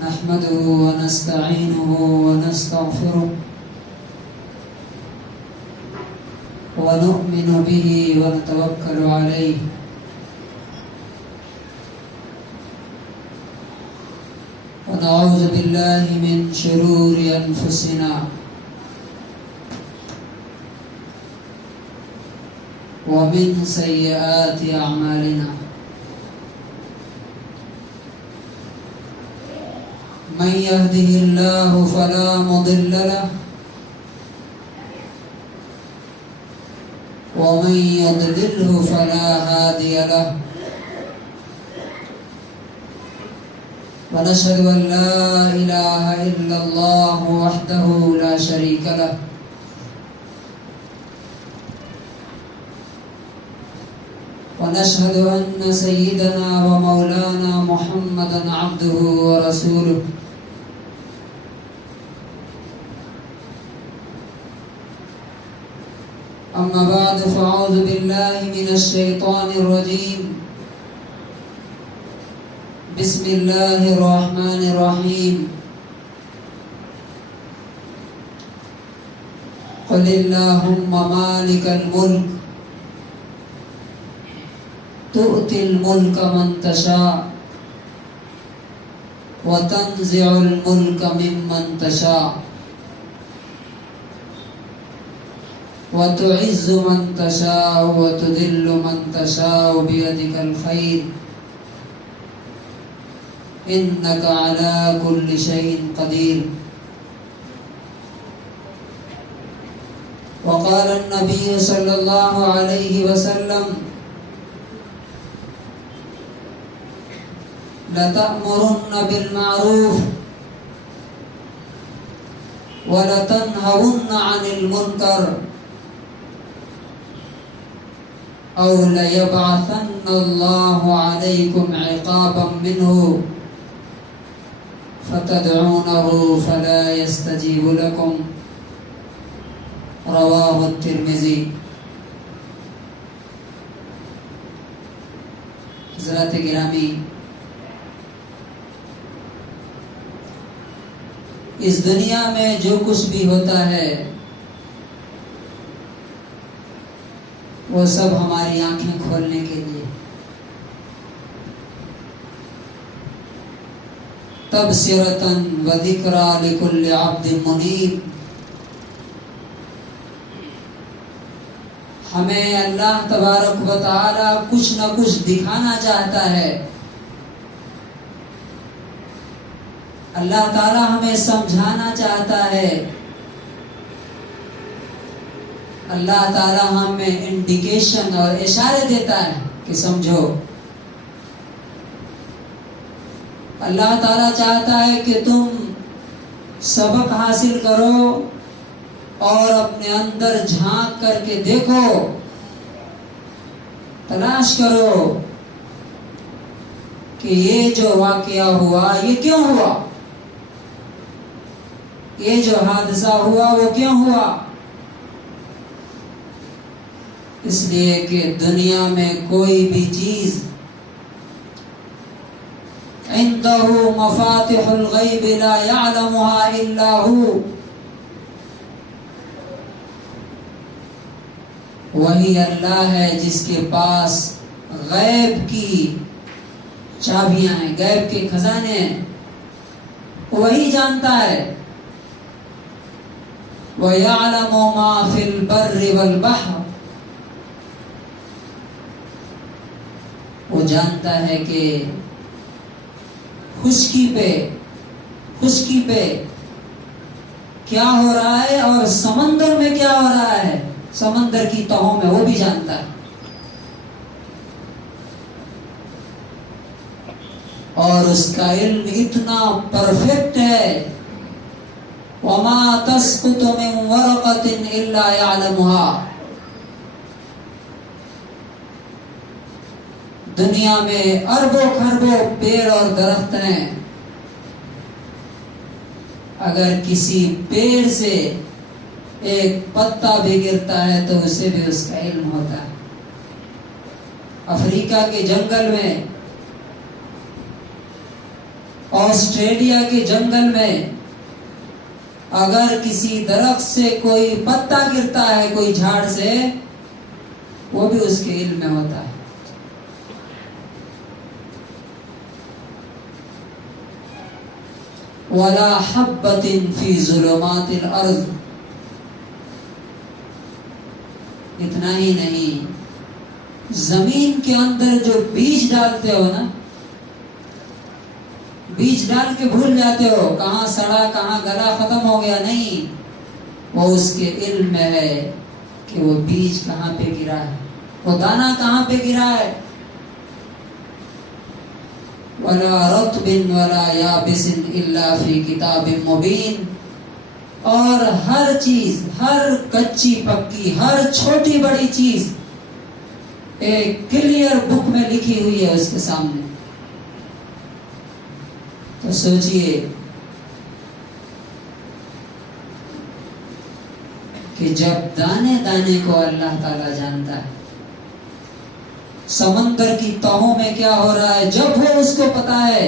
نحمده ونستعينه ونستغفره ونؤمن به ونتوكل عليه ونعوذ بالله من شرور أنفسنا ومن سيئات أعمالنا من يهده الله فلا مضل له ومن يضلله فلا هادي له ونشهد أن لا إله إلا الله وحده لا شريك له ونشهد أن سيدنا ومولانا محمدا عبده ورسوله أما بعد فأعوذ بالله من الشيطان الرجيم بسم الله الرحمن الرحيم قل اللهم مالك الملك تؤتي الملك من تشاء وتنزع الملك ممن تشاء وتعز من تشاء وتذل من تشاء بيدك الخير إنك على كل شيء قدير وقال النبي صلى الله عليه وسلم لتأمرن بالمعروف ولتنهون عن المنكر أو ليبعثن الله عليكم عقابا منه فتدعونه فلا يستجيب لكم رواه الترمذي. حضرات گرامی، اس دنیا میں جو کچھ بھی ہوتا ہے وہ سب ہماری آنکھیں کھولنے کے لیے، تبصرۃ و ذکریٰ لکل عبد منیب. ہمیں اللہ تبارک و تعالی کچھ نہ کچھ دکھانا چاہتا ہے. اللہ تعالی ہمیں سمجھانا چاہتا ہے. اللہ تعالی ہمیں انڈیکیشن اور اشارے دیتا ہے کہ سمجھو. اللہ تعالی چاہتا ہے کہ تم سبق حاصل کرو اور اپنے اندر جھانک کر کے دیکھو، تلاش کرو کہ یہ جو واقعہ ہوا یہ کیوں ہوا، یہ جو حادثہ ہوا وہ کیوں ہوا. اس لیے کہ دنیا میں کوئی بھی چیز عنده مفاتح الغیب لا يعلمها الا هو، وہی اللہ ہے جس کے پاس غیب کی چابیاں ہیں، غیب کے خزانے ہیں، وہی جانتا ہے. وَيَعْلَمُ مَا فِي الْبَرِّ وَالْبَحْرِ، وہ جانتا ہے کہ خشکی پہ کیا ہو رہا ہے اور سمندر میں کیا ہو رہا ہے، سمندر کی تہوں میں وہ بھی جانتا ہے. اور اس کا علم اتنا پرفیکٹ ہے. وَمَا تَسْقُطُ مِنْ وَرَقَةٍ إِلَّا يَعْلَمُهَا، دنیا میں اربوں خربوں پیڑ اور درخت ہیں، اگر کسی پیڑ سے ایک پتا بھی گرتا ہے تو اسے بھی اس کا علم ہوتا ہے. افریقہ کے جنگل میں آسٹریلیا کے جنگل میں اگر کسی درخت سے کوئی پتا گرتا ہے کوئی جھاڑ سے وہ بھی اس کے علم میں ہوتا ہے. وَلَا حَبَّةٍ فِي ظُلُمَاتِ الْأَرْضِ. اتنا ہی نہیں، زمین کے اندر جو بیج ڈالتے ہو نا، بیج ڈال کے بھول جاتے ہو کہاں سڑا کہاں گلا ختم ہو گیا، نہیں، وہ اس کے علم میں ہے کہ وہ بیج کہاں پہ گرا ہے، وہ دانہ کہاں پہ گرا ہے. وَلَا رَطْبٍ وَلَا يَابِسٍ إِلَّا فِي كِتَابٍ مُبِينٍ. اور ہر چیز، ہر کچی پکی، ہر چھوٹی بڑی چیز ایک کلیئر بک میں لکھی ہوئی ہے اس کے سامنے. تو سوچئے کہ جب دانے دانے کو اللہ تعالی جانتا ہے، سمندر کی تہوں میں کیا ہو رہا ہے جب وہ اس کو پتا ہے،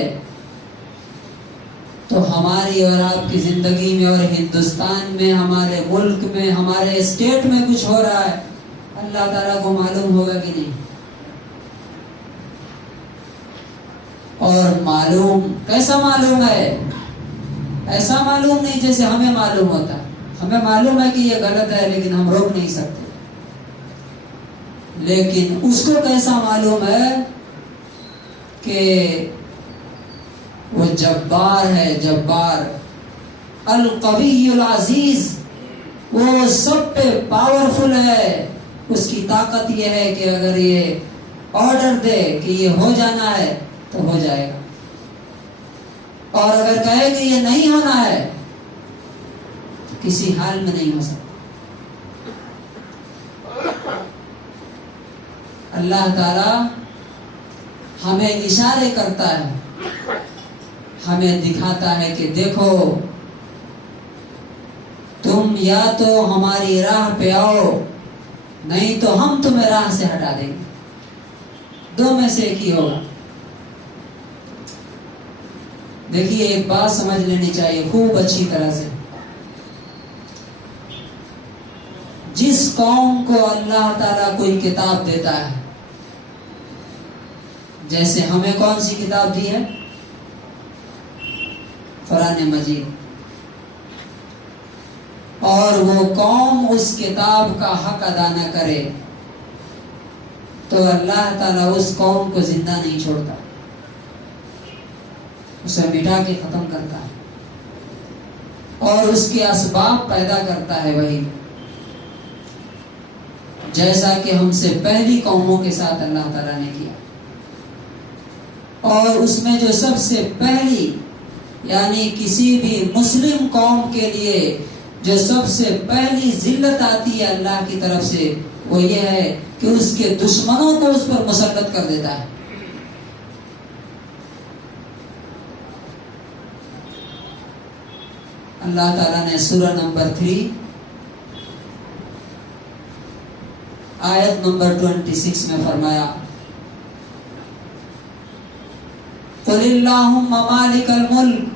تو ہماری اور آپ کی زندگی میں اور ہندوستان میں، ہمارے ملک میں، ہمارے اسٹیٹ میں کچھ ہو رہا ہے، اللہ تعالیٰ کو معلوم ہوگا کہ نہیں؟ اور معلوم کیسا معلوم ہے؟ ایسا معلوم نہیں جیسے ہمیں معلوم ہوتا ہے. ہمیں معلوم ہے کہ یہ غلط ہے لیکن ہم روک نہیں سکتے. لیکن اس کو کیسا معلوم ہے کہ وہ جبار ہے، جبار، القوی العزیز، وہ سب پہ پاورفل ہے. اس کی طاقت یہ ہے کہ اگر یہ آرڈر دے کہ یہ ہو جانا ہے تو ہو جائے گا، اور اگر کہے کہ یہ نہیں ہونا ہے تو کسی حال میں نہیں ہو سکتا. اللہ تعالی ہمیں اشارے کرتا ہے، ہمیں دکھاتا ہے کہ دیکھو تم یا تو ہماری راہ پہ آؤ، نہیں تو ہم تمہیں راہ سے ہٹا دیں گے. دو میں سے ایک ہی ہوگا. دیکھیے ایک بات سمجھ لینی چاہیے خوب اچھی طرح سے. جس قوم کو اللہ تعالیٰ کوئی کتاب دیتا ہے، جیسے ہمیں کون سی کتاب دی ہے؟ قرآن مجید. اور وہ قوم اس کتاب کا حق ادا نہ کرے تو اللہ تعالیٰ اس قوم کو زندہ نہیں چھوڑتا، اسے مٹا کے ختم کرتا ہے، اور اس کے اسباب پیدا کرتا ہے وہی، جیسا کہ ہم سے پہلی قوموں کے ساتھ اللہ تعالیٰ نے کیا. اور اس میں جو سب سے پہلی، یعنی کسی بھی مسلم قوم کے لیے جو سب سے پہلی ذلت آتی ہے اللہ کی طرف سے، وہ یہ ہے کہ اس کے دشمنوں کو اس پر مسلط کر دیتا ہے. اللہ تعالیٰ نے سورہ نمبر 3 آیت نمبر 26 میں فرمایا، قُلِ اللَّهُمَّ مَالِكَ الْمُلْكِ.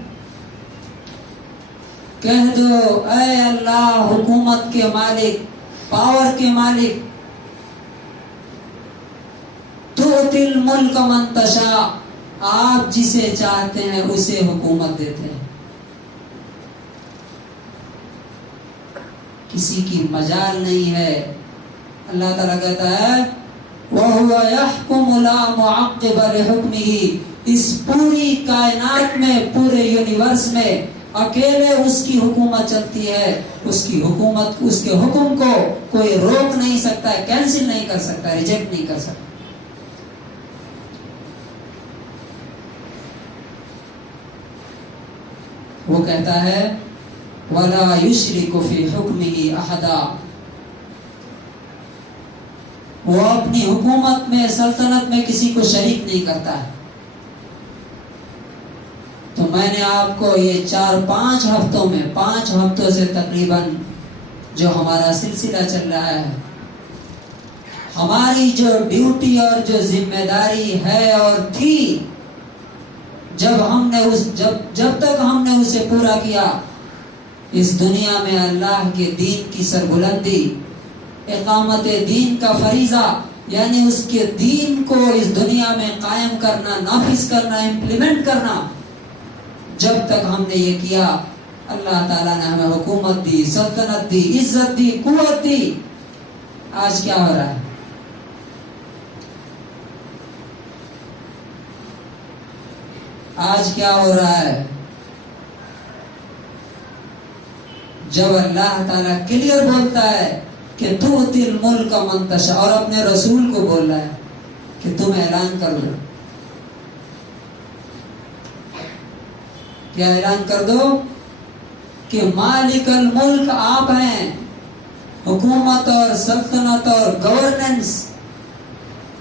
کہہ دو اے اللہ حکومت کے مالک، پاور کے مالک، تُؤْتِي الْمُلْكَ مَن تَشَاءُ، آپ جسے چاہتے ہیں اسے حکومت دیتے ہیں. کسی کی مجال نہیں ہے. اللہ تعالیٰ کہتا ہے وَهُوَ يَحْكُمُ لَا مُعَقِّبَ لِحُكْمِهِ. اس پوری کائنات میں، پورے یونیورس میں اکیلے اس کی حکومت چلتی ہے. اس کی حکومت، اس کے حکم کو کوئی روک نہیں سکتا ہے، کینسل نہیں کر سکتا، ریجیکٹ نہیں کر سکتا. وہ کہتا ہے وَلَا يُشْرِكُ فِي حُكْمِهِ أَحَدًا. وہ اپنی حکومت میں، سلطنت میں کسی کو شریک نہیں کرتا ہے. تو میں نے آپ کو یہ 4-5 ہفتوں میں، 5 ہفتوں سے تقریباً جو ہمارا سلسلہ چل رہا ہے، ہماری جو ڈیوٹی اور جو ذمہ داری ہے اور تھی، جب تک ہم نے اسے پورا کیا، اس دنیا میں اللہ کے دین کی سربلندی، اقامت دین کا فریضہ، یعنی اس کے دین کو اس دنیا میں قائم کرنا، نافذ کرنا، امپلیمنٹ کرنا، جب تک ہم نے یہ کیا، اللہ تعالیٰ نے ہمیں حکومت دی، سلطنت دی، عزت دی، قوت دی۔ آج کیا ہو رہا ہے؟ آج کیا ہو رہا ہے؟ جب اللہ تعالیٰ کلیئر بولتا ہے کہ تؤتی الملک من تشاء، اور اپنے رسول کو بول رہا ہے کہ تم اعلان کر دو، کیا اعلان کر دو کہ مالک الملک آپ ہیں، حکومت اور سلطنت اور گورننس،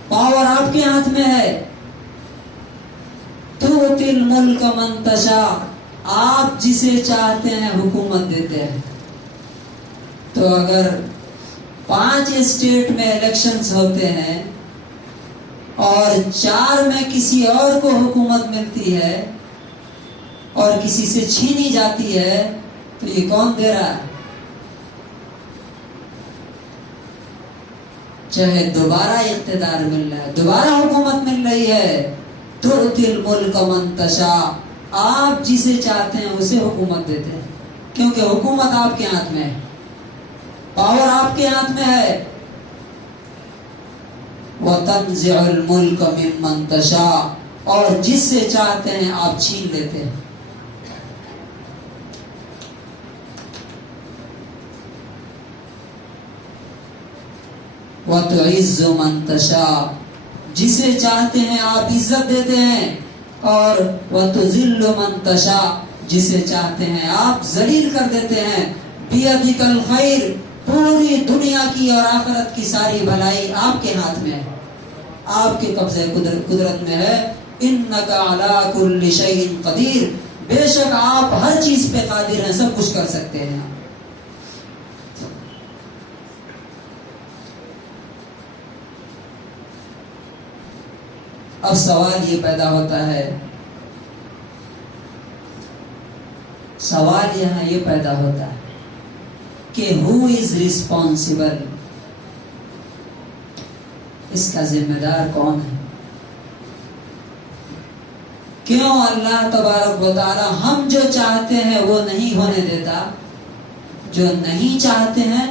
پاور آپ کے ہاتھ میں ہے۔ تؤتی الملک من تشاء، آپ جسے چاہتے ہیں حکومت دیتے ہیں۔ تو اگر 5 اسٹیٹ میں الیکشنز ہوتے ہیں اور 4 میں کسی اور کو حکومت ملتی ہے اور کسی سے چھینی جاتی ہے، تو یہ کون دے رہا ہے؟ چاہے دوبارہ اقتدار مل رہا ہے، دوبارہ حکومت مل رہی ہے، تؤتی الملک من تشاء، آپ جسے چاہتے ہیں اسے حکومت دیتے ہیں، کیونکہ حکومت آپ کے ہاتھ میں ہے، پاور آپ کے ہاتھ میں ہے۔ وَتَنزِعُ الْمُلْكَ مِمَّن تَشَاءُ، اور جس سے چاہتے ہیں آپ چھین لیتے ہیں۔ وَتُعِزُّ مَن تَشَاءُ، جسے چاہتے ہیں آپ عزت دیتے ہیں، اور وَتُذِلُّ مَن تَشَاءُ، جسے چاہتے ہیں آپ ذلیل کر دیتے ہیں۔ بِيَدِكَ الْخَيْرُ، پوری دنیا کی اور آخرت کی ساری بھلائی آپ کے ہاتھ میں ہے، آپ کے قبضے قدرت میں ہے۔ اِنَّكَ عَلَىٰ كُلِّ شَيْءٍ قَدِيرٌ، بے شک آپ ہر چیز پہ قادر ہیں، سب کچھ کر سکتے ہیں۔ اب سوال یہ پیدا ہوتا ہے، سوال یہاں یہ پیدا ہوتا ہے کہ ہو از ریسپانسبل، اس کا ذمہ دار کون ہے؟ کیوں اللہ تبارک و تعالی ہم جو چاہتے ہیں وہ نہیں ہونے دیتا، جو نہیں چاہتے ہیں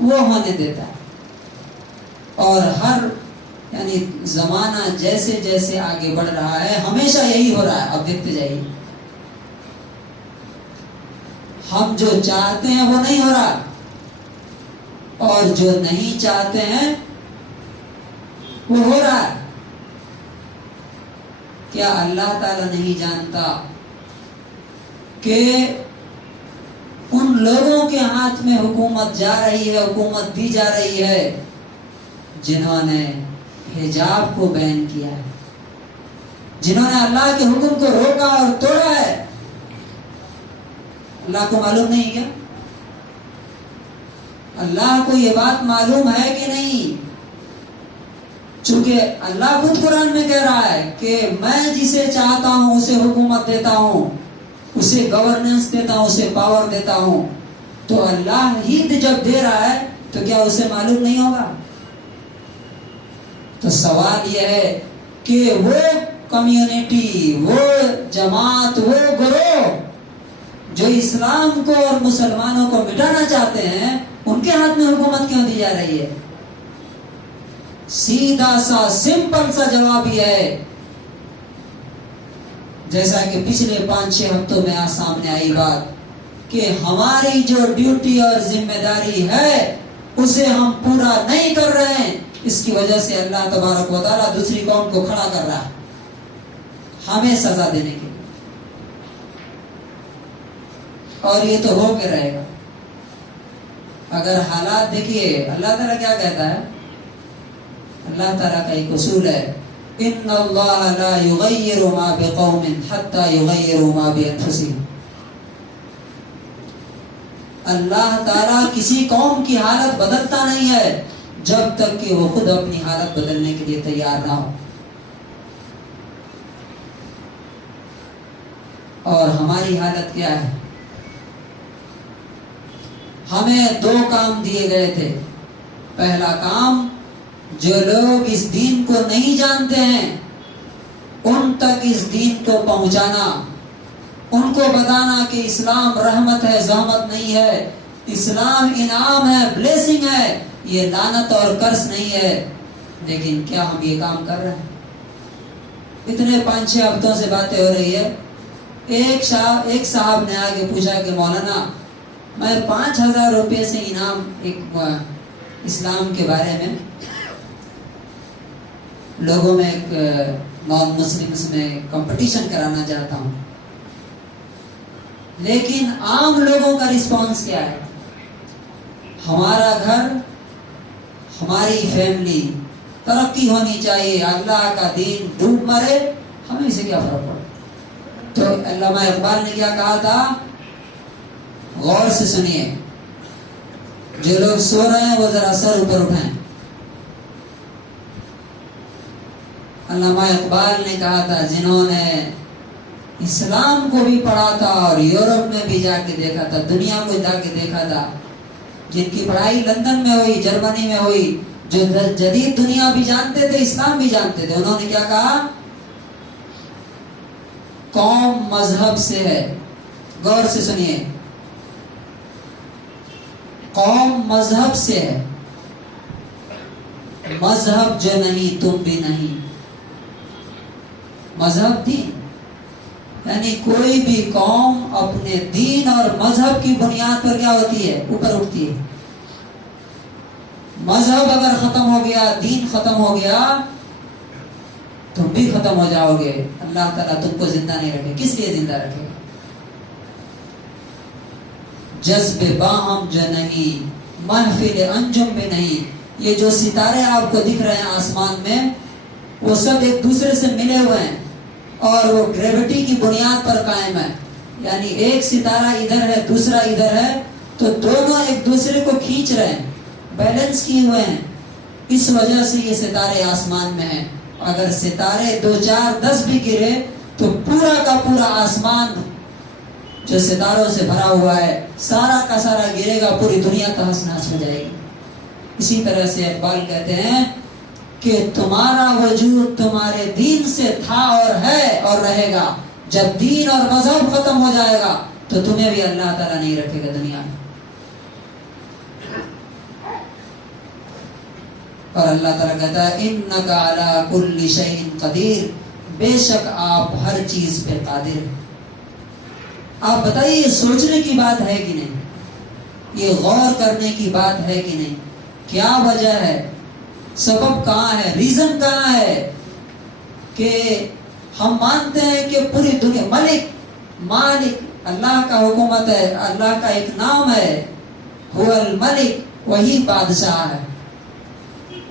وہ ہونے دیتا؟ اور ہر یعنی زمانہ جیسے جیسے آگے بڑھ رہا ہے ہمیشہ یہی ہو رہا ہے۔ اب دیکھتے جائیے، ہم جو چاہتے ہیں وہ نہیں ہو رہا، اور جو نہیں چاہتے ہیں وہ ہو رہا ہے۔ کیا اللہ تعالیٰ نہیں جانتا کہ ان لوگوں کے ہاتھ میں حکومت جا رہی ہے، حکومت دی جا رہی ہے جنہوں نے حجاب کو بین کیا ہے، جنہوں نے اللہ کے حکم کو روکا اور توڑا ہے؟ اللہ کو معلوم نہیں کیا؟ اللہ کو یہ بات معلوم ہے کہ نہیں؟ چونکہ اللہ خود قرآن میں کہہ رہا ہے کہ میں جسے چاہتا ہوں اسے حکومت دیتا ہوں، اسے گورننس دیتا ہوں، اسے پاور دیتا ہوں۔ تو اللہ ہی جب دے رہا ہے تو کیا اسے معلوم نہیں ہوگا؟ تو سوال یہ ہے کہ وہ کمیونٹی، وہ جماعت، وہ گروہ جو اسلام کو اور مسلمانوں کو مٹانا چاہتے ہیں، ان کے ہاتھ میں حکومت کیوں دی جا رہی ہے؟ سیدھا سا سمپل سا جواب یہ ہے، جیسا کہ پچھلے 5-6 ہفتوں میں آج سامنے آئی بات، کہ ہماری جو ڈیوٹی اور ذمہ داری ہے اسے ہم پورا نہیں کر رہے ہیں، اس کی وجہ سے اللہ تبارک و تعالیٰ دوسری قوم کو کھڑا کر رہا ہے ہمیں سزا دینے کے لیے، اور یہ تو ہو کے رہے گا۔ اگر حالات دیکھیے، اللہ تعالیٰ کیا کہتا ہے؟ اللہ تعالیٰ کا ایک اصول ہے، ان اللہ لا یغیر ما بقوم حتی یغیروا ما بانفسہم۔ اللہ تعالیٰ کسی قوم کی حالت بدلتا نہیں ہے جب تک کہ وہ خود اپنی حالت بدلنے کے لیے تیار نہ ہو۔ اور ہماری حالت کیا ہے؟ ہمیں 2 کام دیے گئے تھے. پہلا کام، جو لوگ اس دین کو نہیں جانتے ہیں ان تک اس دین کو پہنچانا، ان کو بتانا کہ اسلام رحمت ہے، زحمت نہیں ہے، اسلام انعام ہے، بلیسنگ ہے، یہ لعنت اور کرس نہیں ہے. لیکن کیا ہم یہ کام کر رہے ہیں؟ اتنے 5-6 ہفتوں سے باتیں ہو رہی ہے. ایک صاحب نے آگے پوچھا کہ مولانا میں 5,000 روپے سے انعام ایک اسلام کے بارے میں لوگوں میں ایک نان مسلمس میں کمپٹیشن کرانا چاہتا ہوں. لیکن عام لوگوں کا رسپانس کیا ہے؟ ہمارا گھر، ہماری فیملی ترقی ہونی چاہیے، اللہ کا دین ڈوب مرے، ہمیں اسے کیا فرق پڑا؟ تو علامہ اقبال نے کیا کہا تھا؟ غور سے سنیے، جو لوگ سو رہے ہیں وہ ذرا سر اوپر اٹھائیں. علامہ اقبال نے کہا تھا جنہوں نے اسلام کو بھی پڑھا تھا اور یورپ میں بھی جا کے دیکھا تھا، دنیا کو جا کے دیکھا تھا، جن کی پڑھائی لندن میں ہوئی، جرمنی میں ہوئی، جو جدید دنیا بھی جانتے تھے، اسلام بھی جانتے تھے، انہوں نے کیا کہا؟ قوم مذہب سے ہے. غور سے سنیے، قوم مذہب سے ہے، مذہب جو نہیں تم بھی نہیں. مذہب دین، یعنی کوئی بھی قوم اپنے دین اور مذہب کی بنیاد پر کیا ہوتی ہے؟ اوپر اٹھتی ہے. مذہب اگر ختم ہو گیا، دین ختم ہو گیا، تم بھی ختم ہو جاؤ گے. اللہ تعالیٰ تم کو زندہ نہیں رکھے. کس لیے زندہ رکھے گا؟ جذب باہم جو نہیں، محفل انجم بھی نہیں. یہ جو ستارے آپ کو دکھ رہے ہیں آسمان میں، وہ سب ایک دوسرے سے ملے ہوئے ہیں اور وہ گریوٹی کی بنیاد پر قائم ہے. یعنی ایک ستارہ ادھر ہے، دوسرا ادھر ہے، تو دونوں ایک دوسرے کو کھینچ رہے ہیں، بیلنس کیے ہوئے ہیں. اس وجہ سے یہ ستارے آسمان میں ہیں. اگر ستارے 2 4 10 بھی گرے تو پورا کا پورا آسمان جو ستاروں سے بھرا ہوا ہے سارا کا سارا گرے گا، پوری دنیا تہس نہس ہو جائے گی. اسی طرح سے اقبال کہتے ہیں کہ تمہارا وجود تمہارے دین سے تھا اور ہے اور رہے گا. جب دین اور مذہب ختم ہو جائے گا تو تمہیں بھی اللہ تعالیٰ نہیں رکھے گا دنیا میں. اور اللہ تعالیٰ کہتا ہے انک علی کل شیء قدیر، بے شک آپ ہر چیز پہ قادر ہیں. آپ بتائیے یہ سوچنے کی بات ہے کہ نہیں؟ یہ غور کرنے کی بات ہے کہ نہیں؟ کیا وجہ ہے؟ سبب کہاں ہے؟ ریزن کہاں ہے کہ ہم مانتے ہیں کہ پوری دنیا ملک مالک اللہ کا حکومت ہے، اللہ کا ایک نام ہے، هو الملک، وہی بادشاہ ہے،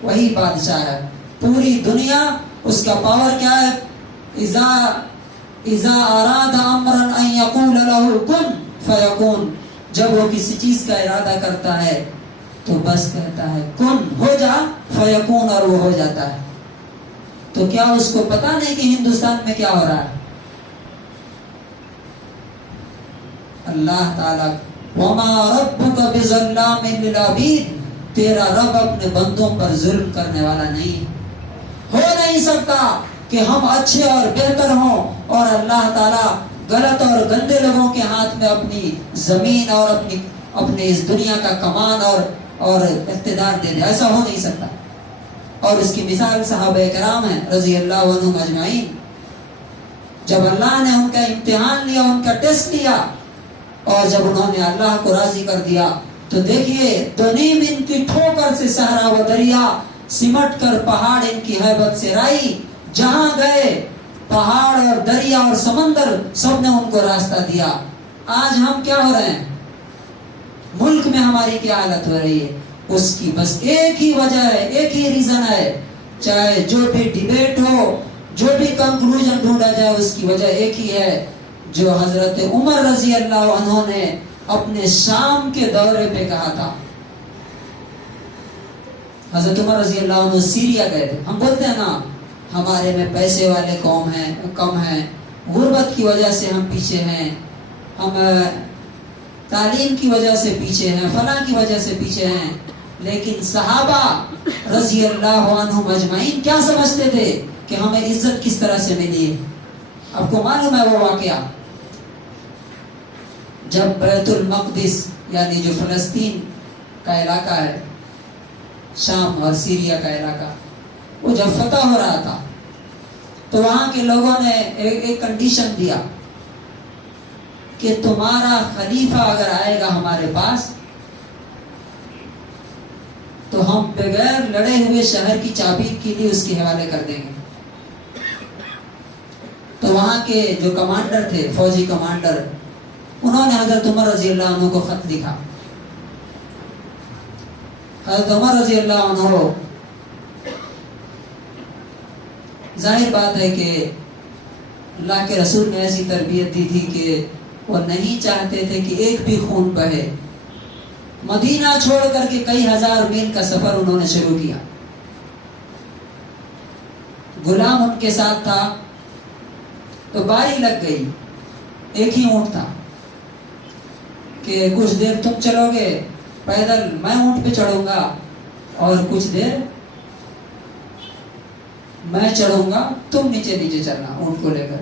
وہی بادشاہ ہے. پوری دنیا اس کا پاور کیا ہے؟ اذا اراد امرا ان یقول له کن فیکون. جب وہ کسی چیز کا ارادہ کرتا ہے تو بس کہتا ہے کن، ہو جا، فیکون، اور وہ ہو جاتا ہے. تو کیا اس کو پتا نہیں کہ ہندوستان میں کیا ہو رہا ہے؟ اللہ تعالیٰ وما ربک بظلام للعبید، تیرا رب اپنے بندوں پر ظلم کرنے والا نہیں. ہو نہیں سکتا کہ ہم اچھے اور بہتر ہوں اور اللہ تعالیٰ غلط اور گندے لوگوں کے ہاتھ میں اپنی زمین اور اپنے اس دنیا کا کمان اور اقتدار دے دے. ایسا ہو نہیں سکتا. اور اس کی مثال صحابہ کرام ہیں رضی اللہ عنہم اجمعین. جب اللہ نے ان کا امتحان لیا، ان کا ٹیسٹ لیا، اور جب انہوں نے اللہ کو راضی کر دیا تو دیکھیے 2.5 ان کی ٹھوکر سے صحرا و دریا، سمٹ کر پہاڑ ان کی ہیبت سے رائی. جہاں گئے پہاڑ اور دریا اور سمندر سب نے ان کو راستہ دیا. آج ہم کیا ہو رہے ہیں؟ ملک میں ہماری کیا حالت ہو رہی ہے؟ اس کی بس ایک ہی وجہ ہے، ایک ہی ریزن ہے. چاہے جو بھی ڈیبیٹ ہو، جو بھی کنکلوژن ڈھونڈا جائے، اس کی وجہ ایک ہی ہے جو حضرت عمر رضی اللہ عنہ نے اپنے شام کے دورے پہ کہا تھا. حضرت عمر رضی اللہ عنہ سیریا گئے تھے. ہم بولتے ہیں نا ہمارے میں پیسے والے قوم ہیں، کم ہیں، غربت کی وجہ سے ہم پیچھے ہیں، ہم تعلیم کی وجہ سے پیچھے ہیں، فلاں کی وجہ سے پیچھے ہیں. لیکن صحابہ رضی اللہ عنہم اجمعین کیا سمجھتے تھے کہ ہمیں عزت کس طرح سے ملی ہے؟ آپ کو معلوم ہے وہ واقعہ جب بیت المقدس یعنی جو فلسطین کا علاقہ ہے، شام اور سیریا کا علاقہ، وہ جب فتح ہو رہا تھا تو وہاں کے لوگوں نے ایک کنڈیشن دیا کہ تمہارا خلیفہ اگر آئے گا ہمارے پاس تو ہم بغیر لڑے ہوئے شہر کی چابی کے لیے اس کے حوالے کر دیں گے. تو وہاں کے جو کمانڈر تھے، فوجی کمانڈر، انہوں نے حضرت عمر رضی اللہ عنہ کو خط لکھا. حضرت عمر رضی اللہ عنہ، ظاہر بات ہے کہ اللہ کے رسول نے ایسی تربیت دی تھی کہ وہ نہیں چاہتے تھے کہ ایک بھی خون بہے. مدینہ چھوڑ کر کے کئی ہزار میل کا سفر انہوں نے شروع کیا. غلام ان کے ساتھ تھا تو باری لگ گئی، ایک ہی اونٹ تھا کہ کچھ دیر تم چلو گے پیدل، میں اونٹ پہ چڑھوں گا، اور کچھ دیر میں چڑھوں گا، تم نیچے نیچے چلنا اونٹ کو لے کر.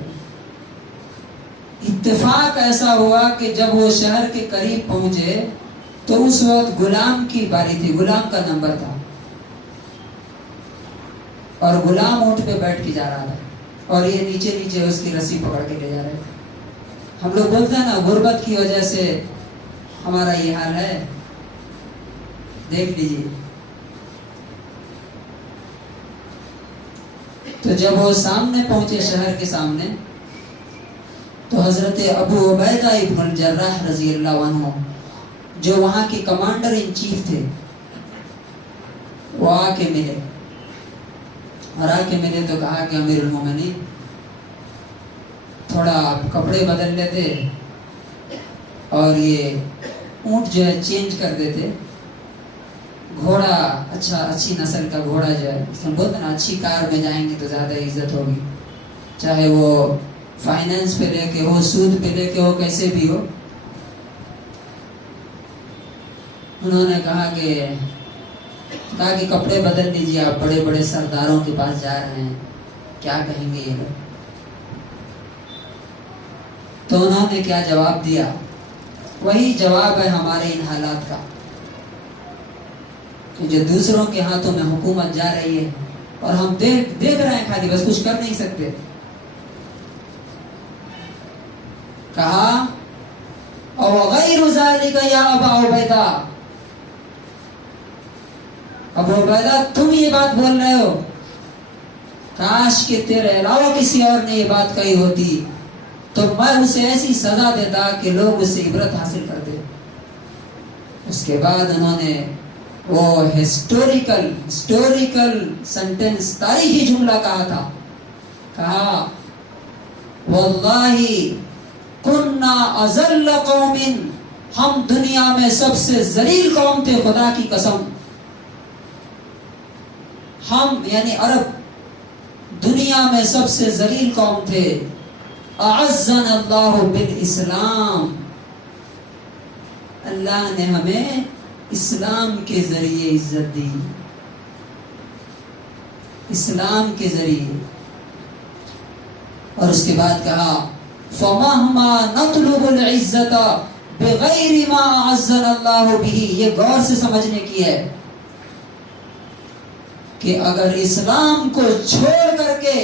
اتفاق ایسا ہوا کہ جب وہ شہر کے قریب پہنچے تو اس وقت غلام کی باری تھی، غلام کا نمبر تھا، اور غلام اونٹ پہ بیٹھ کے جا رہا تھا اور یہ نیچے نیچے اس کی رسی پکڑ کے لے جا رہے تھے. ہم لوگ بولتے ہیں نا غربت کی وجہ سے ہمارا یہ حال ہے. دیکھ لیجیے. تو جب وہ سامنے پہنچے شہر کے سامنے تو حضرت ابو عبیدہ ابن الجراح رضی اللہ عنہ جو وہاں کے کمانڈر ان چیف تھے وہ آ کے ملے، اور آ کے ملے تو کہا کہ امیر المومنین تھوڑا آپ کپڑے بدل لیتے اور یہ اونٹ جو ہے چینج کر دیتے. گھوڑا اچھی نسل کا گھوڑا جو ہے، بولتے نا اچھی کار میں جائیں گے تو زیادہ عزت ہوگی، چاہے وہ فائنینس پہ لے کے ہو، سود پہ لے کے ہو، کیسے بھی ہو. انہوں نے کہا کہ کپڑے بدل لیجیے، آپ بڑے بڑے سرداروں کے پاس جا رہے ہیں، کیا کہیں گے یہ لوگ. تو انہوں نے کیا جواب دیا؟ وہی جواب ہے ہمارے ان حالات کا کہ جو دوسروں کے ہاتھوں میں حکومت جا رہی ہے اور ہم دیکھ رہے ہیں خالی، بس کچھ کر نہیں سکتے. کہا وغیر ذالک یا ابا عبیدہ، ابو عبیدہ تم یہ بات بول رہے ہو، کاش کہ تیرے علاوہ کسی اور نے یہ بات کہی ہوتی تو میں اسے ایسی سزا دیتا کہ لوگ اس سے عبرت حاصل کرتے. اس کے بعد انہوں نے وہ ہسٹوریکل سنٹنس، تاریخی جملہ کہا تھا. کہا واللہ کننا اذل قوم، ہم دنیا میں سب سے ذلیل قوم تھے، خدا کی قسم. ہم یعنی عرب دنیا میں سب سے ذلیل قوم تھے. اعزنا اللہ بالاسلام، اللہ نے ہمیں اسلام کے ذریعے عزت دی، اسلام کے ذریعے. اور اس کے بعد کہا فَمَهْمَا نَطْلُبُ الْعِزَّةَ بِغَيْرِ مَا أَعَزَّنَا اللَّهُ بِهِ. یہ غور سے سمجھنے کی ہے کہ اگر اسلام کو چھوڑ کر کے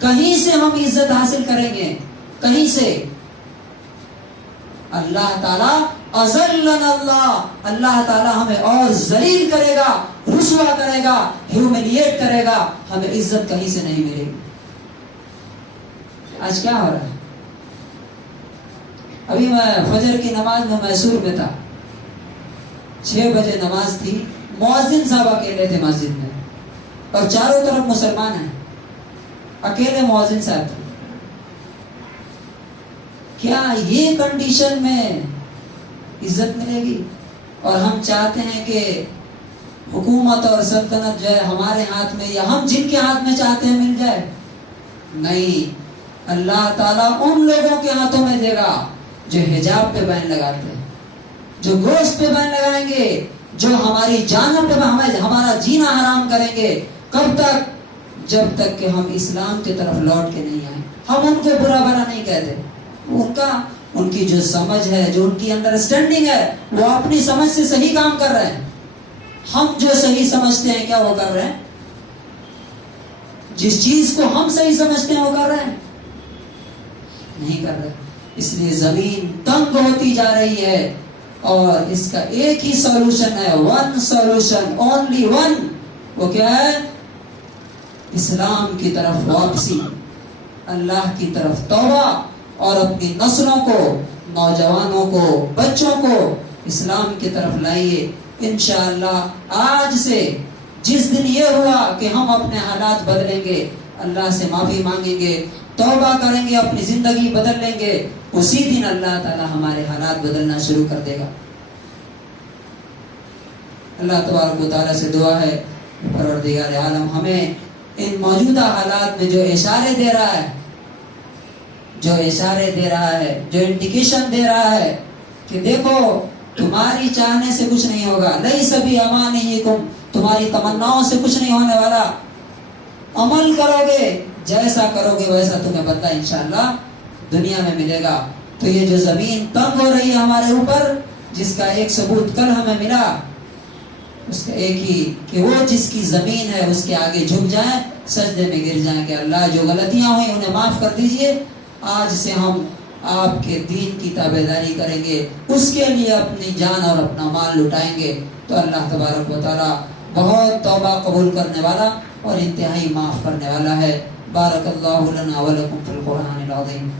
کہیں سے ہم عزت حاصل کریں گے، کہیں سے، اللہ تعالیٰ اذلنا اللہ تعالیٰ ہمیں اور ذلیل کرے گا، رسوا کرے گا، ہیوملیٹ کرے گا، ہمیں عزت کہیں سے نہیں ملے گی. آج کیا ہو رہا ہے؟ ابھی میں فجر کی نماز میں میسور میں تھا، 6 بجے نماز تھی، مؤذن صاحب اکیلے تھے مسجد میں اور چاروں طرف مسلمان ہیں، اکیلے مؤذن صاحب تھے. کیا یہ کنڈیشن میں عزت ملے گی؟ اور ہم چاہتے ہیں کہ حکومت اور سلطنت جو ہے ہمارے ہاتھ میں، یا ہم جن کے ہاتھ میں چاہتے ہیں مل جائے. نہیں، اللہ تعالیٰ ان لوگوں کے ہاتھوں میں دے گا جو حجاب پہ بین لگاتے ہیں، جو گوشت پہ بین لگائیں گے، جو ہماری جانوں پہ ہمارا جینا حرام کریں گے۔ کب تک؟ جب تک کہ ہم اسلام کی طرف لوٹ کے نہیں آئیں۔ ہم ان کو برا بھلا نہیں کہتے، ان کی جو سمجھ ہے، جو ان کی انڈرسٹینڈنگ ہے، وہ اپنی سمجھ سے صحیح کام کر رہے ہیں۔ ہم جو صحیح سمجھتے ہیں کیا وہ کر رہے ہیں؟ جس چیز کو ہم صحیح سمجھتے ہیں وہ کر رہے ہیں؟ نہیں کر رہے۔ اس لیے زمین تنگ ہوتی جا رہی ہے، اور اس کا ایک ہی سولوشن ہے، ون سولوشن، اونلی ون۔ وہ کیا ہے؟ اسلام کی طرف واپسی، اللہ کی طرف توبہ، اور اپنی نسلوں کو، نوجوانوں کو، بچوں کو اسلام کی طرف لائیے۔ انشاءاللہ آج سے جس دن یہ ہوا کہ ہم اپنے حالات بدلیں گے، اللہ سے معافی مانگیں گے، توبہ کریں گے، اپنی زندگی بدل لیں گے، اسی دن اللہ تعالی ہمارے حالات بدلنا شروع کر دے گا۔ اللہ تبارک و تعالیٰ سے دعا ہے پروردگار عالم ہمیں ان موجودہ حالات میں جو اشارے دے رہا ہے، جو انڈیکیشن دے رہا ہے کہ دیکھو تمہاری چاہنے سے کچھ نہیں ہوگا، لیس بامانیکم، تمہاری تمناؤں سے کچھ نہیں ہونے والا، عمل کرو گے، جیسا کرو گے ویسا تمہیں بدلہ انشاءاللہ دنیا میں ملے گا۔ تو یہ جو زمین تنگ ہو رہی ہے ہمارے اوپر، جس کا ایک ثبوت کل ہمیں ملا، اس کا ایک ہی کہ وہ جس کی زمین ہے اس کے آگے جھک جائیں، سجدے میں گر جائیں کہ اللہ جو غلطیاں ہوئی انہیں معاف کر دیجئے، آج سے ہم آپ کے دین کی تابعداری کریں گے، اس کے لیے اپنی جان اور اپنا مال لٹائیں گے۔ تو اللہ تبارک و تعالیٰ بہت توبہ قبول کرنے والا اور انتہائی معاف کرنے والا ہے۔ بارک اللہ لنا ولکم فی القرآن العظیم۔